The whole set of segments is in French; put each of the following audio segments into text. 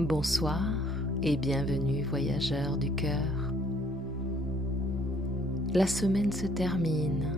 Bonsoir et bienvenue voyageurs du cœur. La semaine se termine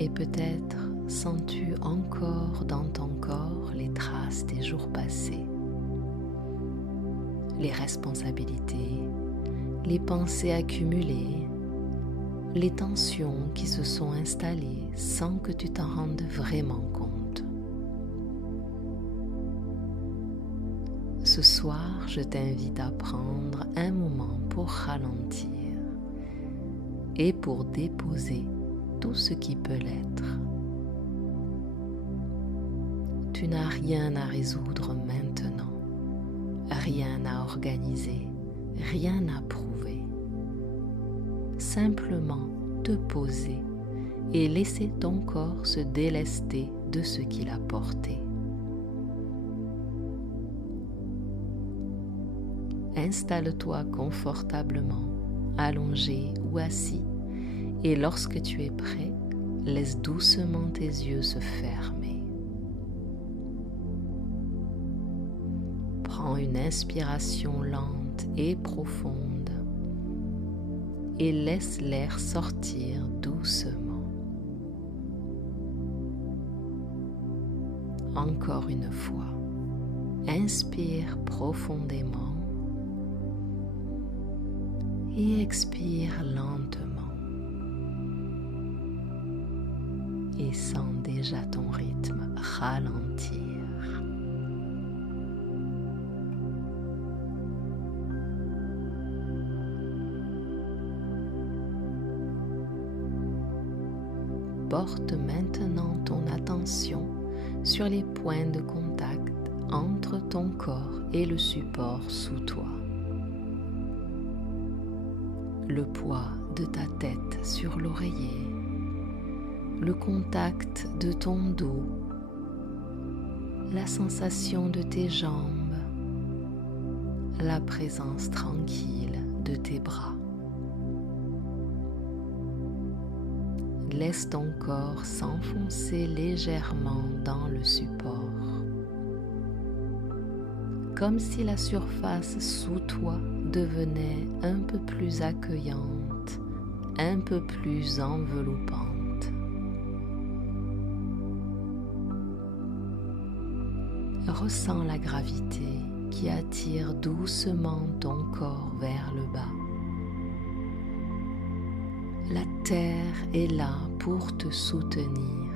et peut-être sens-tu encore dans ton corps les traces des jours passés, les responsabilités, les pensées accumulées, les tensions qui se sont installées sans que tu t'en rendes vraiment compte. Ce soir, je t'invite à prendre un moment pour ralentir et pour déposer tout ce qui peut l'être. Tu n'as rien à résoudre maintenant, rien à organiser, rien à prouver. Simplement te poser et laisser ton corps se délester de ce qu'il a porté. Installe-toi confortablement, allongé ou assis, et lorsque tu es prêt, laisse doucement tes yeux se fermer. Prends une inspiration lente et profonde et laisse l'air sortir doucement. Encore une fois, inspire profondément et expire lentement et sens déjà ton rythme ralentir. Porte maintenant ton attention sur les points de contact entre ton corps et le support sous toi. Le poids de ta tête sur l'oreiller, le contact de ton dos, la sensation de tes jambes, la présence tranquille de tes bras. Laisse ton corps s'enfoncer légèrement dans le support, comme si la surface sous toi devenait un peu plus accueillante, un peu plus enveloppante. Ressens la gravité qui attire doucement ton corps vers le bas. La terre est là pour te soutenir.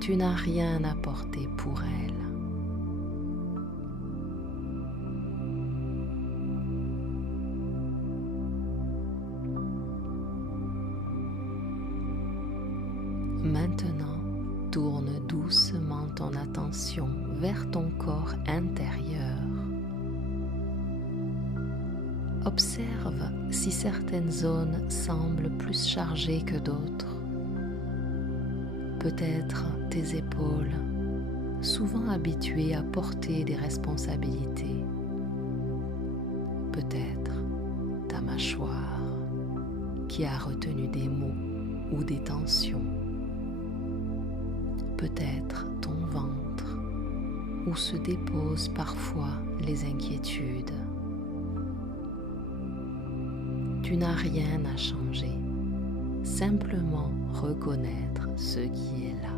Tu n'as rien à porter pour elle. Maintenant, tourne doucement ton attention vers ton corps intérieur. Observe si certaines zones semblent plus chargées que d'autres. Peut-être tes épaules, souvent habituées à porter des responsabilités. Peut-être ta mâchoire, qui a retenu des mots ou des tensions. Peut-être ton ventre, où se déposent parfois les inquiétudes. Tu n'as rien à changer, simplement reconnaître ce qui est là.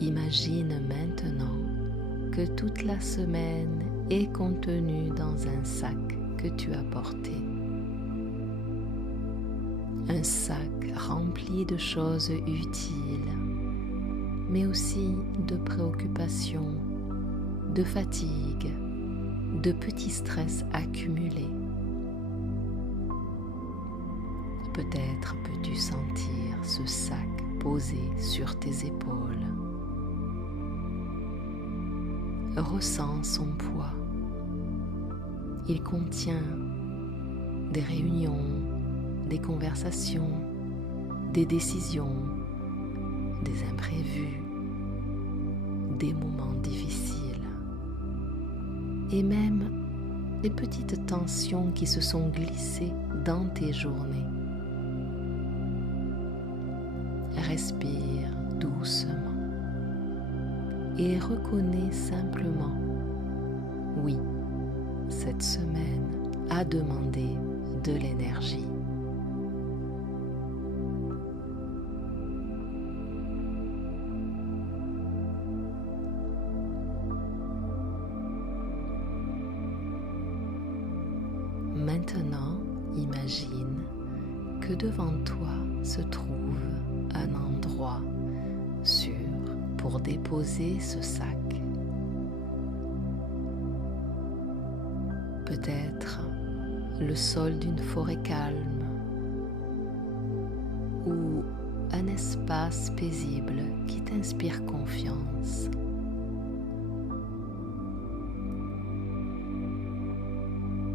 Imagine maintenant que toute la semaine est contenue dans un sac que tu as porté. Un sac rempli de choses utiles, mais aussi de préoccupations, de fatigue, de petits stress accumulés. Peut-être peux-tu sentir ce sac posé sur tes épaules. Ressens son poids. Il contient des réunions, des conversations, des décisions, des imprévus, des moments difficiles et même des petites tensions qui se sont glissées dans tes journées. Respire doucement. et reconnais simplement, oui, cette semaine a demandé de l'énergie. Maintenant, imagine que devant toi se trouve un endroit sûr pour déposer ce sac. Peut-être le sol d'une forêt calme ou un espace paisible qui t'inspire confiance.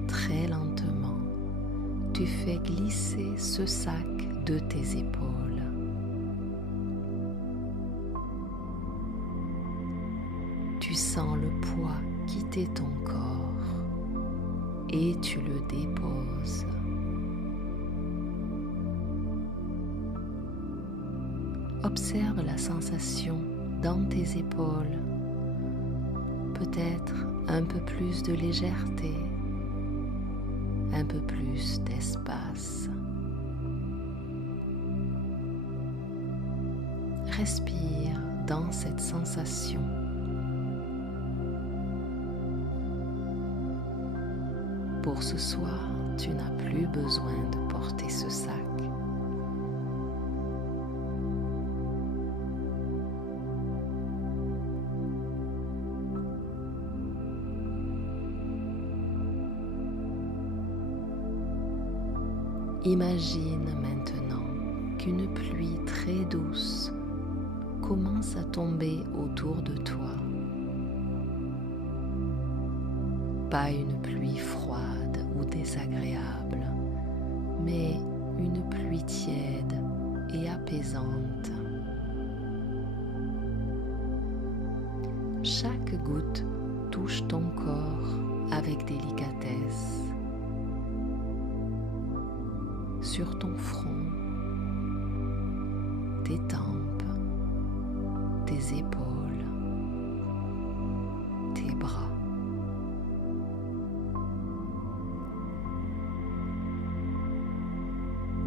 Très lentement, tu fais glisser ce sac de tes épaules. Tu sens le poids quitter ton corps et tu le déposes. Observe la sensation dans tes épaules, peut-être un peu plus de légèreté, un peu plus d'espace. Respire dans cette sensation. Pour ce soir, tu n'as plus besoin de porter ce sac. Imagine maintenant qu'une pluie très douce commence à tomber autour de toi. Pas une pluie froide ou désagréable, mais une pluie tiède et apaisante. Chaque goutte touche ton corps avec délicatesse. Sur ton front, tes tempes, tes épaules, tes bras.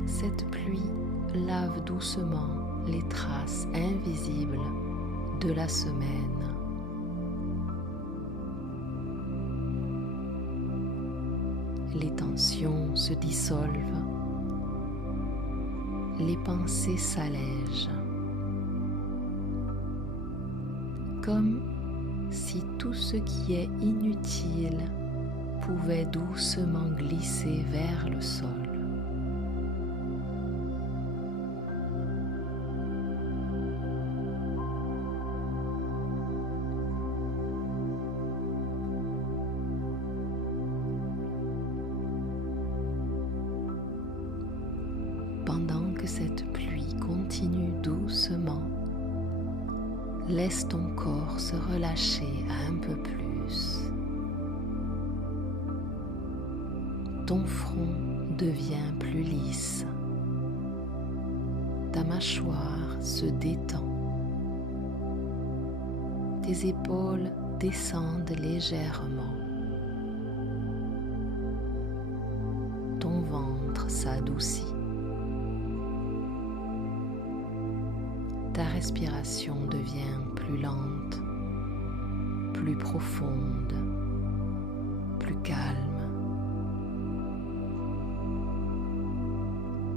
Cette pluie lave doucement les traces invisibles de la semaine. Les tensions se dissolvent. Les pensées s'allègent, comme si tout ce qui est inutile pouvait doucement glisser vers le sol. Pendant que cette pluie continue doucement, laisse ton corps se relâcher un peu plus. Ton front devient plus lisse. Ta mâchoire se détend. Tes épaules descendent légèrement. Ton ventre s'adoucit. Ta respiration devient plus lente, plus profonde, plus calme.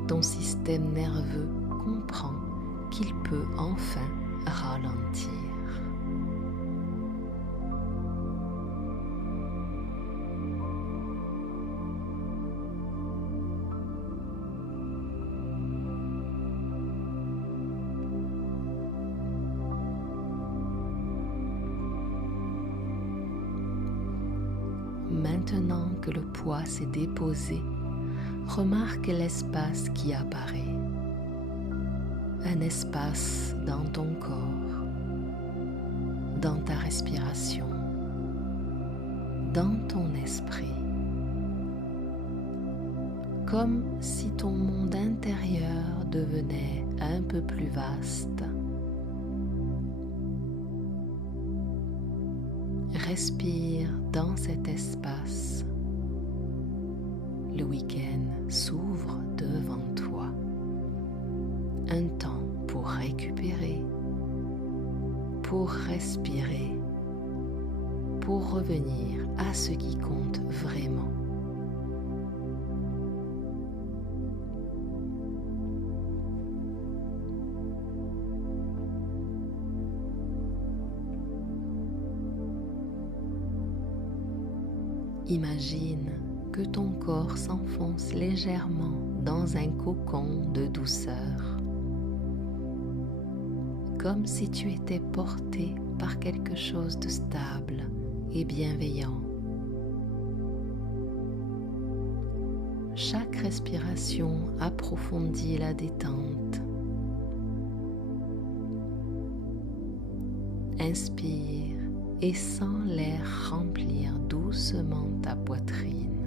Ton système nerveux comprend qu'il peut enfin ralentir. Maintenant que le poids s'est déposé, remarque l'espace qui apparaît. Un espace dans ton corps, dans ta respiration, dans ton esprit. Comme si ton monde intérieur devenait un peu plus vaste. Respire dans cet espace. Le week-end s'ouvre devant toi. Un temps pour récupérer, pour respirer, pour revenir à ce qui compte vraiment. Imagine que ton corps s'enfonce légèrement dans un cocon de douceur, comme si tu étais porté par quelque chose de stable et bienveillant. Chaque respiration approfondit la détente. Inspire et sens l'air remplir doucement ta poitrine.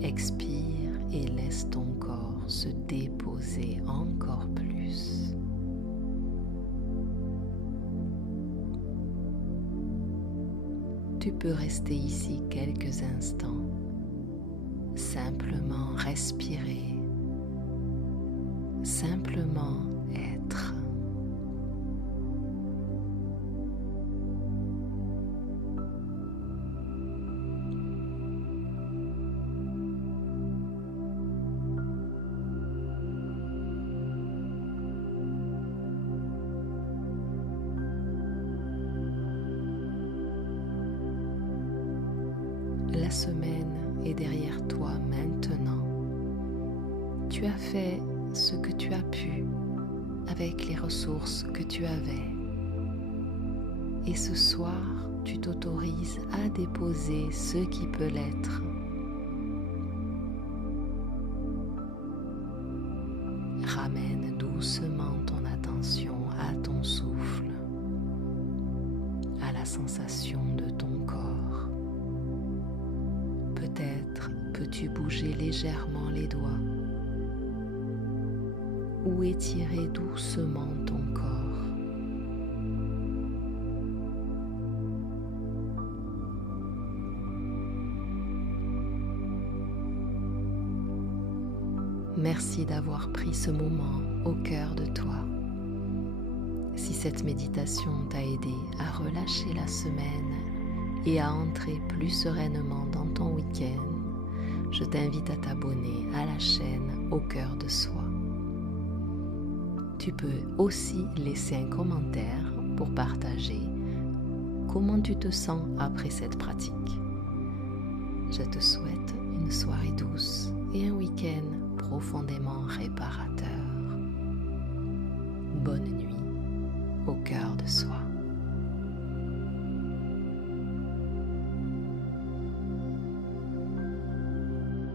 Expire et laisse ton corps se déposer encore plus. Tu peux rester ici quelques instants, simplement respirer, simplement être. La semaine est derrière toi maintenant. Tu as fait ce que tu as pu avec les ressources que tu avais. Et ce soir, tu t'autorises à déposer ce qui peut l'être. Ramène doucement ton attention à ton souffle, à la sensation de ton corps. Peut-être peux-tu bouger légèrement les doigts ou étirer doucement ton corps. Merci d'avoir pris ce moment au cœur de toi. Si cette méditation t'a aidé à relâcher la semaine et à entrer plus sereinement dans ton week-end, je t'invite à t'abonner à la chaîne Au cœur de soi. Tu peux aussi laisser un commentaire pour partager comment tu te sens après cette pratique. Je te souhaite une soirée douce et un week-end profondément réparateur. Bonne nuit au cœur de soi.